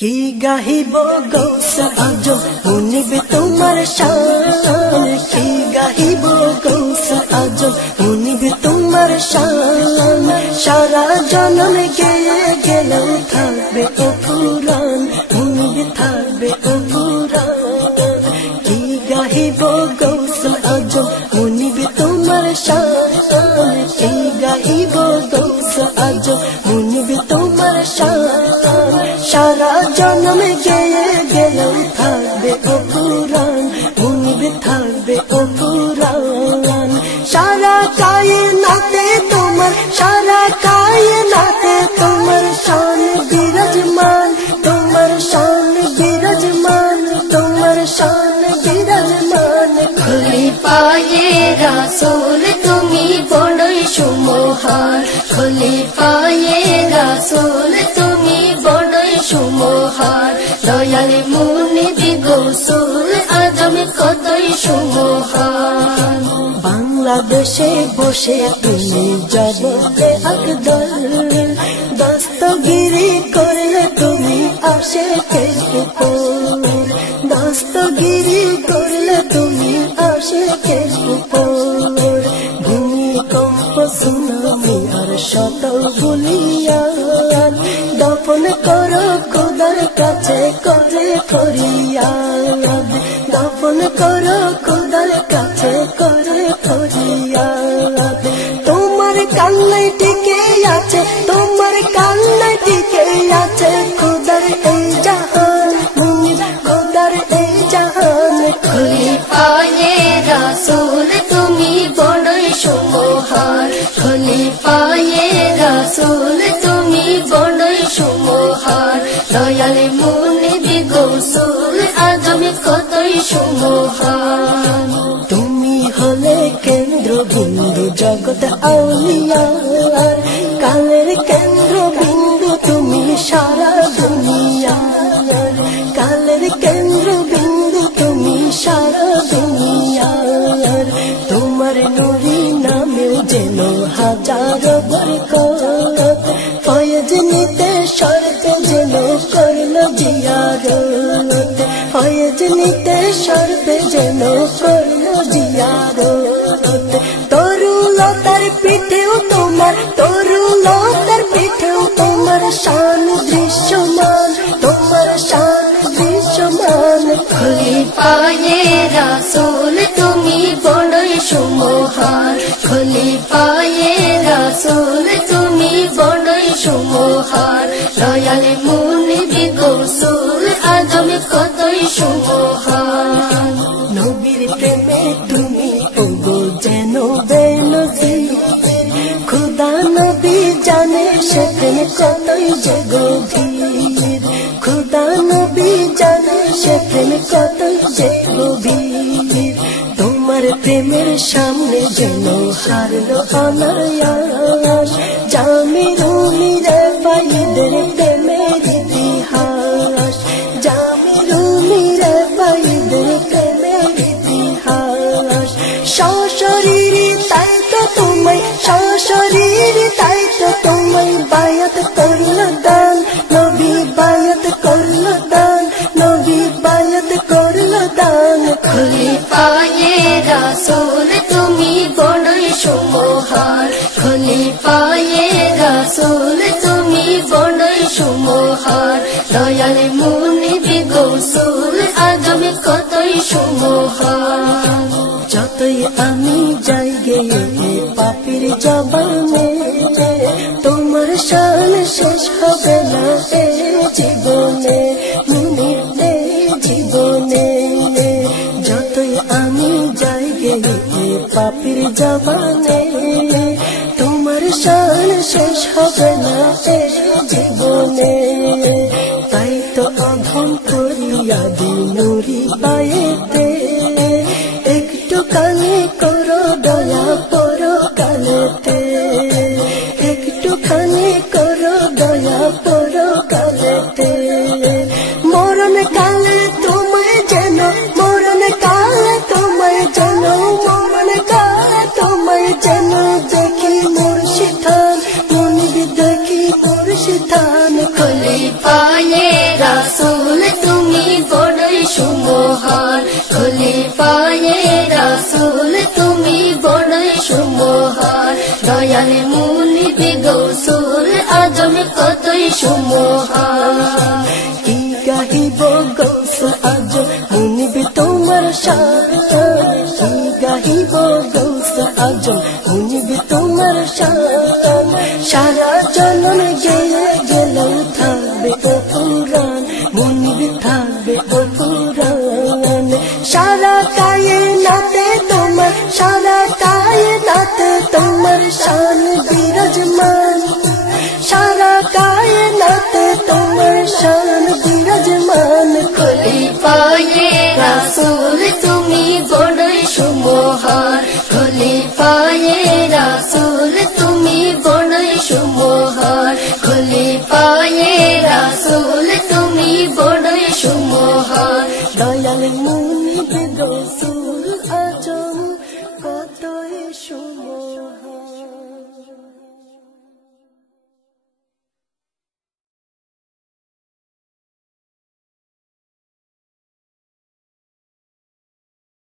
কি গাহিব গৌস আজম মুনিব তোমার শান, কি গাহিব গৌস আজম মুনিব তোমার শান। সারা জনম গেয়ে গেলেও থাকবে ও পুরাণ, মুনিব থাকবে ও পুরাণ। কি গাহিব গৌস আজম মুনিব তোমার শান, কি গাহিব গৌস আজম মুনিব তোমার শান। সারা জনম গেয়ে গেলেও থাকবে ও পুরাণ, মুনিব থাকবে ও পুরাণ। সারা কায়নাতে তোমার, সারা কায়নাতে তোমার শান বিরাজমান, তোমার শান বিরাজমান, তোমার শান বিরাজমান। খলিফায়ে রাসূল তুমি বড়ই সুমহান, খলিফায়ে রাসূল তুমি বড়ই সুমহান। দয়াল মুনিব গৌসুল আজম কতই সুমহান। বাংলাদেশে বসে তুমি জগতে আকদর, দস্তগিরি করলে তুমি আশিকের উপর, দস্তগিরি করলে তুমি আশিকের উপর। ভূমিকম্প সুনামি আর শত বুলিয়ান, দফন করো খোদার কাছে করে ফরিয়াদ, দফন করো খোদার কাছে করে ফরিয়াদ। তোমার কান্নায় টিকে আছে, তোমার কান্নায় টিকে আছে খোদার এই জাহান, খোদার এই জাহান। খলিফায়ে রাসূল তুমি বড়ই সুমহান, খলিফায়ে রাসূল তুমি বড়ই সুমহান। দয়াল মুনিব গৌসুল আজম কতই সুমহান। তুমি হলে কেন্দ্র বিন্দু জগৎ আউলিয়ার, কালের কেন্দ্র বিন্দু তুমি সারা দুনিয়ার, কালের কেন্দ্র বিন্দু তুমি সারা দুনিয়ার। তোমার নুরি নামেও যেন হাজারো বরকত, ফয়েজ নিতে শর্তে যেন করল জিয়ারত, ফয়েজ নিতে শর্তে যেন করল জিয়ারত। তরুলতার পিঠেও তোমার, তরুলতার পিঠেও তোমার শান দৃশ্যমান, তোমার শান দৃশ্যমান। খলিফায়ে রাসূল তুমি বড়ই সুমহান, খলিফায়ে রাসূল তুমি বড়ই সুমহান। দয়াল মুনিব গৌসুল আজম কতই সুমহান। নবীর প্রেমে তুমি ওগো যেন বেনজির, খুদা নবী জানে সে প্রেম কতই যে গভীর, খুদা নবী জানে সে প্রেম কতই যে গভীর। তোমার প্রেমের সামনে যেন হারলো অনায়াস, জামির উমিরে বাইদের প্রেমের ইতিহাস, জামির উমিরে বাইদের প্রেমের ইতিহাস। সশরীরে তাই তো তোমায়, সশরীরে তাই তো তোমায় বায়াত করল দান, নবী বায়াত করল দান, নবী বায়াত করল দান। খলিফায়ে রাসূল তুমি বড়ই সুমহান, খলিফায়ে রাসূল তুমি বড়ই সুমহান। দয়াল মুনিব গৌসুল আজম কতই সুমহান। যতই আমি যাই গেয়ে পাপীর জবানে, তোমার শান শেষ হবে না এ জীবনে, মুনিব এ জীবনে। যতই আমি যাই গেয়ে পাপীর জবানে, তোমার শান শেষ হবে না এ জীবনে। তাই তো অধম করিয়া দিনুরি পায়েতে, একটু কানে করো দয়া পরো কালেতে, একটু কানে করো দয়া পরো কালেতে। মরণ কালে তোমায় যেন, মরণ কালে তোমায় যেন, মরণ কালে তোমায় যেন দেখি মুর্শিদান, মুনিব দেখি মুর্শিদান। খলিফায়ে রাসূল সুমহান কি গাহিব গৌস আজ মুনিবে তোমার শান কি গাহিব গৌস আজ মুনিবে তোমার শান সারা জনম গেয়ে গেলেও থাকবে অপুরাণ মুনিবে থাকবে অপুরাণ সারা কায়নাতে তোমার সারা কায়নাতে তোমার শান বিরাজমান সারা কায়নাতে তোমার শান বিরাজমান খলিফায়ে রাসূল তুমি বড়ই সুমহান খলিফায়ে রাসূল তুমি বড়ই সুমহান খলিফায়ে রাসূল তুমি বড়ই সুমহান দয়াল মুনিবে গৌস